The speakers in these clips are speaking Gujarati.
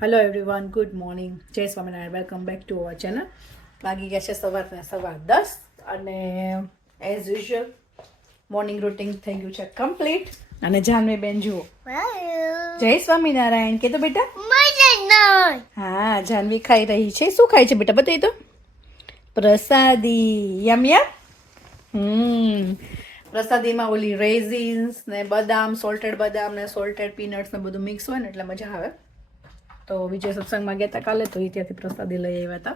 હેલો એવરીવન, ગુડ મોર્નિંગ, જય Swaminarayan. Welcome back to our channel. વાગી ગયા છે સવારના 10:15 અને એઝ યુઝ્યુઅલ મોર્નિંગ રૂટીન થઈ ગયું છે કમ્પ્લીટ. અને જાનવી બેન જુઓ, જય સ્વામિનારાયણ કે તો બેટા. હા, જાનવી ખાઈ રહી છે. શું ખાય છે બેટા? બતાવી તો. પ્રસાદી. યમ યમ. પ્રસાદીમાં ઓલી રેઝિન્સ ને બદામ, સોલ્ટેડ બદામ ને સોલ્ટેડ પીનટ્સ ને બધું મિક્સ હોય ને એટલે મજા આવે. તો વિજય સત્સંગમાં ગયા હતા કાલે, તો એ ત્યાંથી પ્રસાદી લઈ આવ્યા હતા.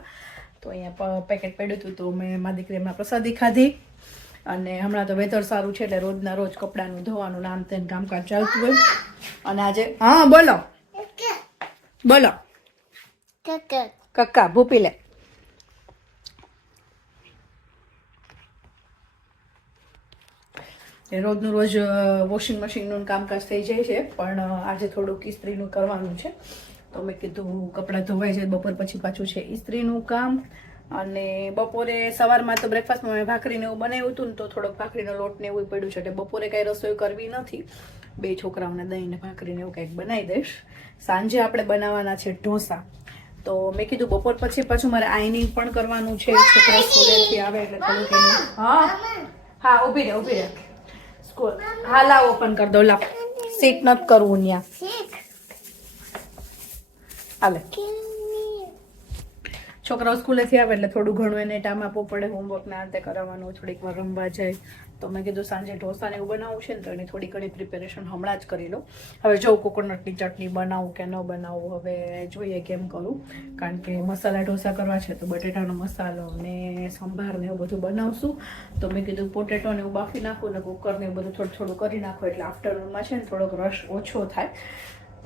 તો અહીંયા પેકેટ પડ્યું હતું, તો મેં મારી દીકરી હમણાં પ્રસાદી ખાધી. અને હમણાં તો વેધર સારું છે એટલે રોજના રોજ કપડાનું ધોવાનું નામ તેને કામકાજ ચાલતું હોય. અને આજે હા બોલો બોલો કક્કા ભૂપી લે. રોજનું રોજ વોશિંગ મશીનનું કામકાજ થઈ જાય છે, પણ આજે થોડુંક ઇસ્ત્રીનું કરવાનું છે. તો મેં કીધું કપડાં ધોવાય છે, બપોર પછી પાછું છે ઇસ્ત્રીનું કામ. અને બપોરે સવારમાં તો બ્રેકફાસ્ટમાં મેં ભાખરીને એવું બનાવ્યું હતું ને, તો થોડોક ભાખરીનો લોટ ને એવું પડ્યું છે એટલે બપોરે કાંઈ રસોઈ કરવી નથી. બે છોકરાઓને દહીં ને ભાખરીને એવું કંઈક બનાવી દઈશ. સાંજે આપણે બનાવવાના છે ઢોસા. તો મેં કીધું બપોર પછી પાછું મારે આઈનિંગ પણ કરવાનું છે. છોકરા સ્કૂલેથી આવે એટલે થોડુંક હા ઊભી રહે સ્કૂલ. હા લાવ ઓપન કરી દો. લાવ સીટ નથી કરવું ત્યાં. હાલે છોકરાઓ સ્કૂલેથી આવે એટલે થોડું ઘણું એને ટાઈમ આપવો પડે. હોમવર્ક ના અંતે કરાવવાનું, થોડીક વાર રમવા જાય. તો મેં કીધું સાંજે ઢોસાને એવું બનાવવું છે ને, તો એની થોડી ઘણી પ્રિપેરેશન હમણાં જ કરી લઉં. હવે જો કોકોનટની ચટણી બનાવું કે ન બનાવું, હવે જોઈએ કેમ કરું. કારણ કે મસાલા ઢોસા કરવા છે તો બટેટાનો મસાલો ને સંભાર ને એવું બધું બનાવશું. તો મેં કીધું પોટેટોને એવું બાફી નાખું ને કુકરને એવું બધું થોડું થોડું કરી નાખું, એટલે આફ્ટરનૂનમાં છે ને થોડોક રશ ઓછો થાય.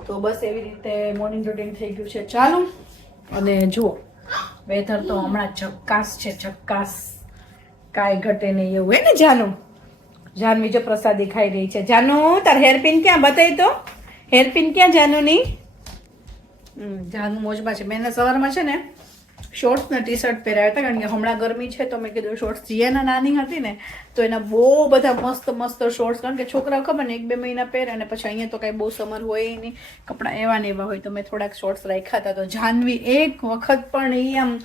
તો બસ એવી રીતે મોર્નિંગ રૂટીન થઈ ગયું છે ચાલુ. અને જુઓ વેધર તો હમણાં ચક્કાસ છે, ચક્કાસ, કાંઈ ઘટે નહીં એવું હે ને જાનુ. જાનવી જો પ્રસાદી ખાઈ રહી છે. જાનુ તાર હેરપિન ક્યાં? બતાવી તો હેરપિન ક્યાં જાનુની. જાનુ મોજમાં છે. મેં સવારમાં છે ને શોર્ટ્સ ને ટી શર્ટ પહેર્યા હતા, કારણ કે હમણાં ગરમી છે તો મેં કીધું શોર્ટ્સ. જીયાના નાની હતી ને તો એના બહુ બધા મસ્ત મસ્ત શોર્ટ્સ, કારણ કે છોકરાઓ ખબર ને 1-2 મહિના પહેરે અને પછી અહીંયા તો કાંઈ બહુ સમર હોય નહીં, કપડાં એવા ને એવા હોય. તો મેં થોડાક શોર્ટ્સ રાખ્યા હતા. તો જાનવી એક વખત પણ એ આમ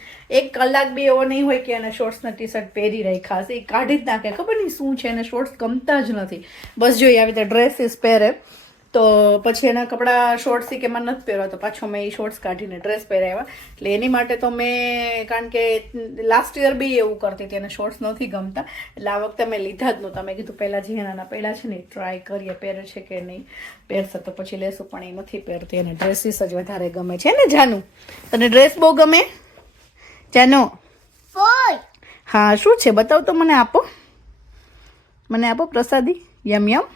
1 કલાક બી એવો નહીં હોય કે એને શોર્ટ્સ ને ટી શર્ટ પહેરી રાખ્યા હશે. એ કાઢી જ નાખે, ખબર નહીં શું છે, એને શોર્ટ્સ ગમતા જ નથી. બસ જોઈએ આવી રીતે ડ્રેસીસ પહેરે તો પછી એના કપડાં શોર્ટ્સ કે એમાં નથી પહેરવા, તો પાછો મેં એ શોર્ટ્સ કાઢીને ડ્રેસ પહેરાવ્યા. એટલે એની માટે તો મેં, કારણ કે લાસ્ટ યર બી એવું કરતી હતી, એને શોર્ટ્સ નથી ગમતા, એટલે આ વખતે મેં લીધા જ નહોતા. મેં કીધું પહેલાં જે નાના પહેલાં છે ને ટ્રાય કરીએ, પહેરે છે કે નહીં. પહેરશે તો પછી લેશું, પણ એ નથી પહેરતી. એને ડ્રેસીસ જ વધારે ગમે છે ને જાનુ. તને ડ્રેસ બહુ ગમે જાનુ? હા, શું છે બતાવ તો મને. આપો મને, આપો પ્રસાદી. યમ યમ.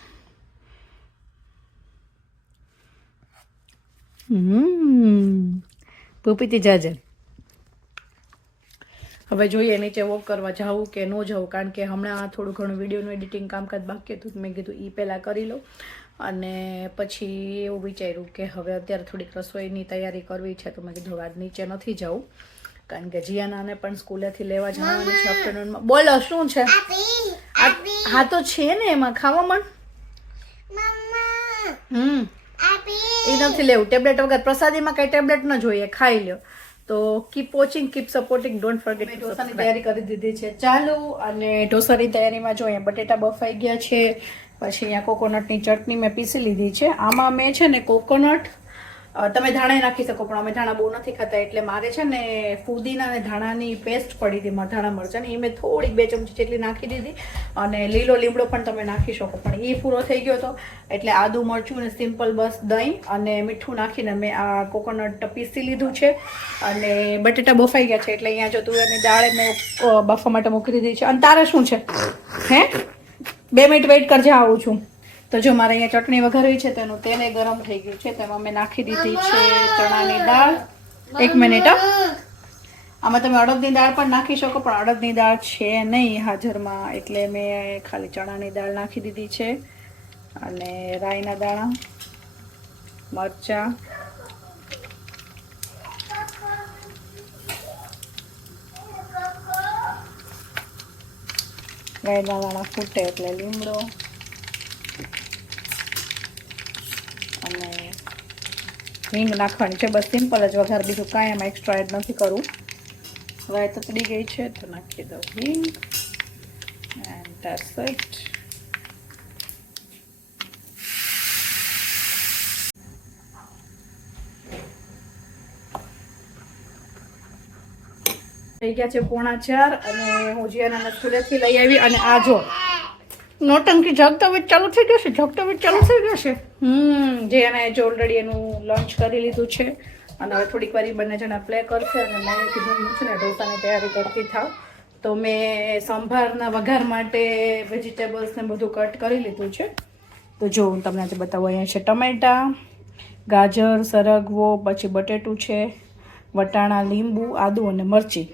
ભૂપીતી જાજે. હવે જોઈએ નીચે વોક કરવા જાવું કે ન જવું, કારણ કે હમણાં થોડું ઘણું વિડીયોનું એડિટિંગ કામકાજ બાકી હતું. મેં કીધું એ પહેલાં કરી લઉં. અને પછી એવું વિચાર્યું કે હવે અત્યારે થોડીક રસોઈની તૈયારી કરવી છે, તો મેં કીધું આજ નીચે નથી જવું, કારણ કે જીયાનાને પણ સ્કૂલેથી લેવા જવાનું છે આફ્ટરનૂનમાં. બોલો શું છે? હા તો છે ને, એમાં ખાવા માંડ. એ નથી લેવું ટેબ્લેટ વગર. પ્રસાદીમાં કઈ ટેબ્લેટ ન જોઈએ, ખાઈ લ્યો. તો keep watching, keep supporting, don't forget. ઢોસાની તૈયારી કરી દીધી છે ચાલુ. અને ઢોસાની તૈયારીમાં જો અહીંયા બટેટા બફાઈ ગયા છે. પછી અહીંયા કોકોનટની ચટણી મેં પીસી લીધી છે. આમાં મેં છે ને કોકોનટ, તમે ધાણા નાખી શકો, પણ અમે ધાણા બહુ નથી ખાતા, એટલે મારે છે ને ફુદીના અને ધાણાની પેસ્ટ પડી હતી, ધાણા મરચાંની, એ મેં થોડીક 2 ચમચી જેટલી નાખી દીધી. અને લીલો લીમડો પણ તમે નાખી શકો, પણ એ પૂરો થઈ ગયો હતો એટલે આદુ મરચું ને સિમ્પલ બસ દહીં અને મીઠું નાખીને મેં આ કોકોનટ પીસી લીધું છે. અને બટેટા બફાઈ ગયા છે, એટલે અહીંયા જો તુવેરની દાળ મેં બફવા માટે મૂકી દીધી છે. અને તારે શું છે? હે 2 મિનિટ વેઇટ કરજે, આવું છું. તો જો મારે અહીંયા ચટણી વઘારવી છે, તો એનું તેલ ગરમ થઈ ગયું છે. તેમાં મેં નાખી દીધી છે ચણાની દાળ. 1 મિનિટ. આમાં તમે અડદની દાળ પણ નાખી શકો, પણ અડદની દાળ છે નહીં હાજરમાં, એટલે મેં ખાલી ચણાની દાળ નાખી દીધી છે. અને રાઈના દાણા, મરચાં, રાઈના દાણા ફૂટે એટલે લીમડો અને હિંગ નાખવાની છે, બસ સિમ્પલ જ વઘાર, બીજું કાંઈ એમાં એક્સ્ટ્રા એડ નથી કરવું. હવે તતડી ગઈ છે તો નાખી દઉં હિંગ એન્ડ ધેટ્સ ઇટ. થઈ ગયા છે 3:45 અને હું જીયાના સ્કૂલેથી લઈ આવી. અને આ જો નોટંકી જગતો વીજ ચાલુ થઈ ગયો છે, જગતો વીજ ચાલુ થઈ ગયો છે. જીયાના જે ઓલરેડી એનું લંચ કરી લીધું છે અને હવે થોડીક વાર બંને જણા પ્લે કરશે અને મેં કીધું છે ને ઢોસાની તૈયારી કરતી થાવ. તો મેં સંભારના વઘાર માટે વેજીટેબલ્સ ને બધું કટ કરી લીધું છે. તો જો હું તમને આજે બતાવું, અહીંયા છે ટમેટા, ગાજર, સરગવો, પછી બટેટું છે, વટાણા, લીંબુ, આદુ અને મરચી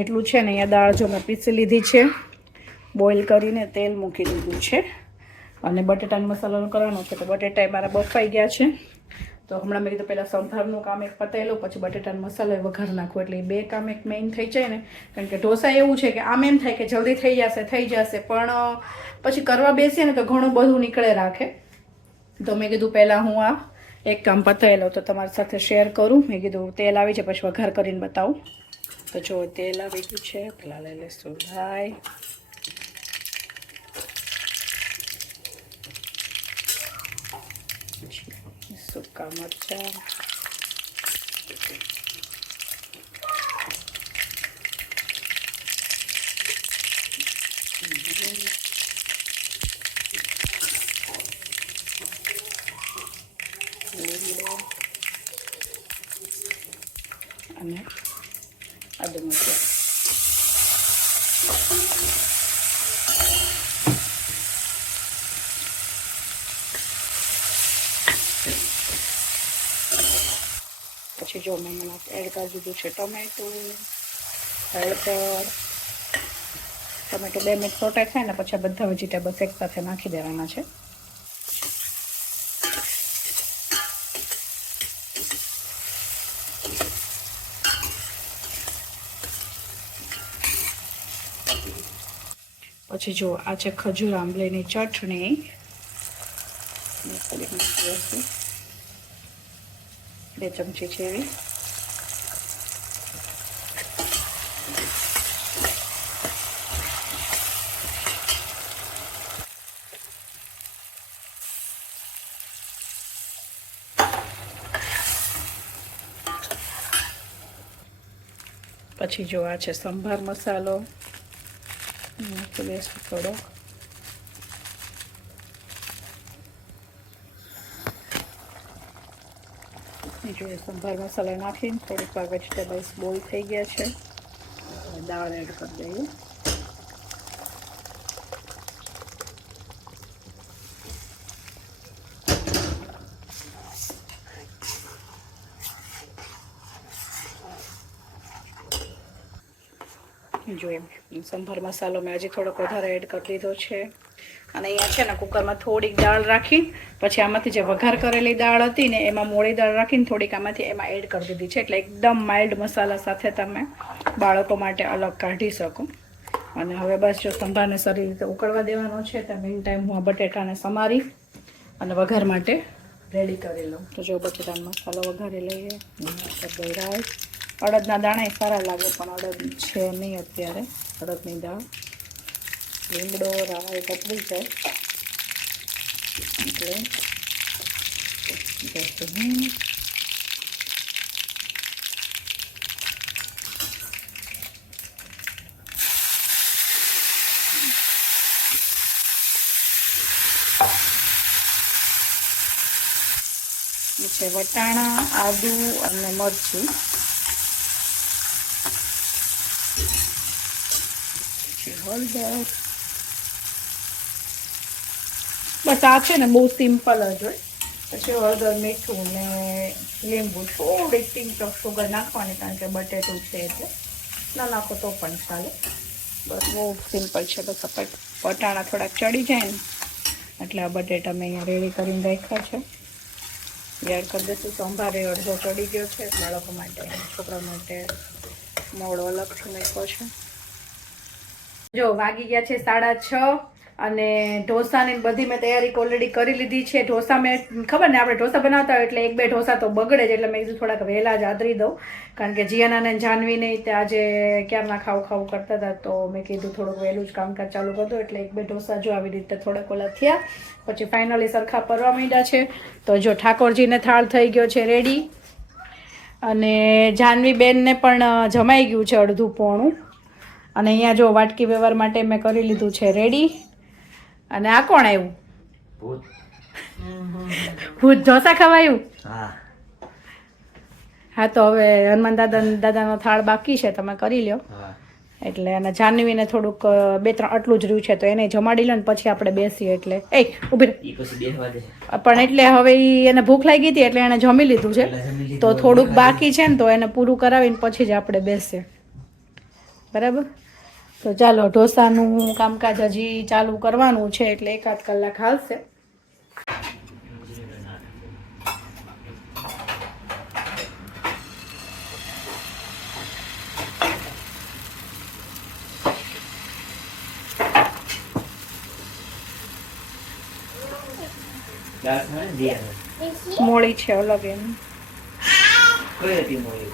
એટલું છે ને. અહીંયા દાળ જો મેં પીસી લીધી છે, બોઇલ કરીને તેલ મૂકી દીધું છે અને બટેટાનો મસાલો કરવાનો છે. તો બટેટા મારા બફાઈ ગયા છે. તો હમણાં મેં કીધું પહેલાં સંભારનું કામ એક પતાવી લઉં, પછી બટેટાનો મસાલો વઘાર નાખું, એટલે એ બે કામ એક મેઇન થઈ જાય ને. કારણ કે ઢોસા એવું છે કે આમ એમ થાય કે જલ્દી થઈ જશે પણ પછી કરવા બેસીએ ને તો ઘણું બધું નીકળે રાખે. તો મેં કીધું પહેલાં હું આ એક કામ પતાવી લઉં તો તમારી સાથે શેર કરું. મેં કીધું તેલ આવી જાય પછી વઘાર કરીને બતાવું. તો જો તેલ આવી ગયું છે, પહેલાં લઈ લઈશું રાઈ, સૂકા મરચાં, અને આદુ મરચાં. પછી જો મેં એમાં એડ કરી દીધું છે ટમેટું, હળદર. ટમેટું 2 મિનિટ સોટાઈ થાય ને પછી બધા વેજીટેબલ્સ એક સાથે નાખી દેવાના છે. પછી જો આ છે ખજૂર આંબલીની ચટણી, 2 ચમચી છે એવી. પછી જો આ છે સંભાર મસાલો, થોડો. જો સંભાર મસાલા નાખીને થોડીક વાર વેજીટેબલ્સ બોઇલ થઈ ગયા છે. દાળ એડ કરી દઈએ. જો એમ સંભાર મસાલો મેં હજી થોડોક વધારે એડ કરી દીધો છે. અને અહીંયા છે ને કુકરમાં થોડીક દાળ રાખી પછી આમાંથી જે વઘાર કરેલી દાળ હતી ને એમાં મોળી દાળ રાખીને થોડીક આમાંથી એમાં એડ કરી દીધી છે. એટલે એકદમ માઇલ્ડ મસાલા સાથે તમે બાળકો માટે અલગ કાઢી શકો. અને હવે બસ જો સંભારને સારી રીતે ઉકળવા દેવાનો છે. તો મેઇન ટાઈમ હું આ બટેટાને સમારી અને વઘાર માટે રેડી કરી લઉં. તો જો બટેટાનો મસાલો વઘારી લઈએ. રાઈ, અડદના દાણા સારા લાગે પણ અડદ છે નહીં અત્યારે. અડદની દાળ, લીમડો, રાઈ પતરી જાય એટલે છે વટાણા, આદુ અને મરચું. હળદર. બસ આ છે ને બહુ સિમ્પલ જ હોય. પછી હળદર, મીઠું ને લીંબુ, થોડીક પિંચ ઓફ સુગર નાખવાની કારણ કે બટેટું છે એટલે. ના નાખો તો પણ ચાલે. બસ બહુ સિમ્પલ છે. બસ વટાણા થોડાક ચડી જાય ને એટલે આ બટેટા મેં અહીંયા રેડી કરીને રાખ્યા છે. એડ કરી દઈશું. સંભારે અડધો ચડી ગયો છે. બાળકો માટે, છોકરા માટે મોડો અલગથી નાખ્યો છે. જો વાગી ગયા છે 6:30 અને ઢોસાની બધી મેં તૈયારી ઓલરેડી કરી લીધી છે. ઢોસા મેં ખબર ને આપણે ઢોસા બનાવતા હોય એટલે 1-2 ઢોસા તો બગડે જ, એટલે મેં કીધું થોડાક વહેલા જ આદરી દઉં, કારણ કે જીયાના ને જાનવીને તે આજે ક્યારના ખાવું કરતા હતા, તો મેં કીધું થોડુંક વહેલું જ કામકાજ ચાલુ કરી દઉં, એટલે 1-2 ઢોસા જો આવી રીતે થોડાક ઓલા થયા. પછી ફાઇનલી સરખા પરવા માંડ્યા છે. તો જો ઠાકોરજીને થાળ થઈ ગયો છે રેડી, અને જાનવી બેનને પણ જમાઈ ગયું છે અડધું પોણું. અને અહીંયા જો વાટકી વ્યવહાર માટે મેં કરી લીધું છે રેડી. અને આ કોણ આવ્યું? ભૂત ઢોસા ખવાયું? હા તો હવે હનુમાન દાદાનો થાળ બાકી છે, તમે કરી લ્યો. એટલે અને જાનવીને થોડુંક 2-3 આટલું જ રહ્યું છે, તો એને જમાડી લો ને પછી આપણે બેસીએ. એટલે ઊભી પણ એટલે હવે એને ભૂખ લાગી હતી એટલે એને જમી લીધું છે, તો થોડુંક બાકી છે ને, તો એને પૂરું કરાવીને પછી જ આપણે બેસીએ. બરાબર? તો ચાલો, ઢોસાનું કામકાજ હજી ચાલુ કરવાનું છે, એટલે 1-8 કલાક હાલશે. મોળી છે અલગ એમ. કઈ હતી મોળી?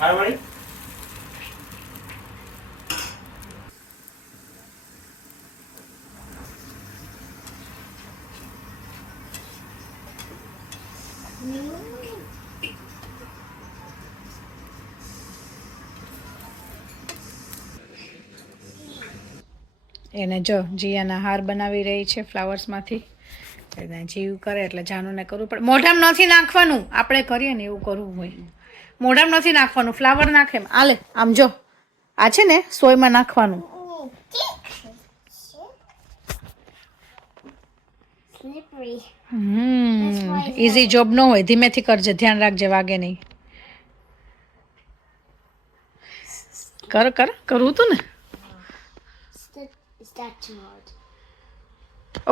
મારવાડી? એને જો જીયાના હાર બનાવી રહી છે ફ્લાવર્સમાંથી. જીવ કરે એટલે જાનુને કરવું પડે. મોઢામાં નથી નાખવાનું, આપણે કરીએ ને એવું કરવું હોય. મોઢામાં નથી નાખવાનું, ફ્લાવર નાખે એમ. આલે આમ જો, આ છે ને સોયમાં નાખવાનું. ઈઝી જોબ ન હોય, ધીમેથી કરજે, ધ્યાન રાખજે વાગે નહીં. કરવું તું ને.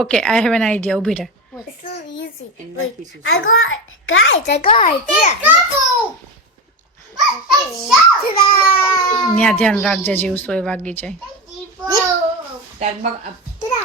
Okay, I have an idea. Ubhi re. It's so easy. Wait, I got idea. Ta-da! ન્યા ધ્યાન રાખજે, જીવ સોય વાગી જાય. Ta-da!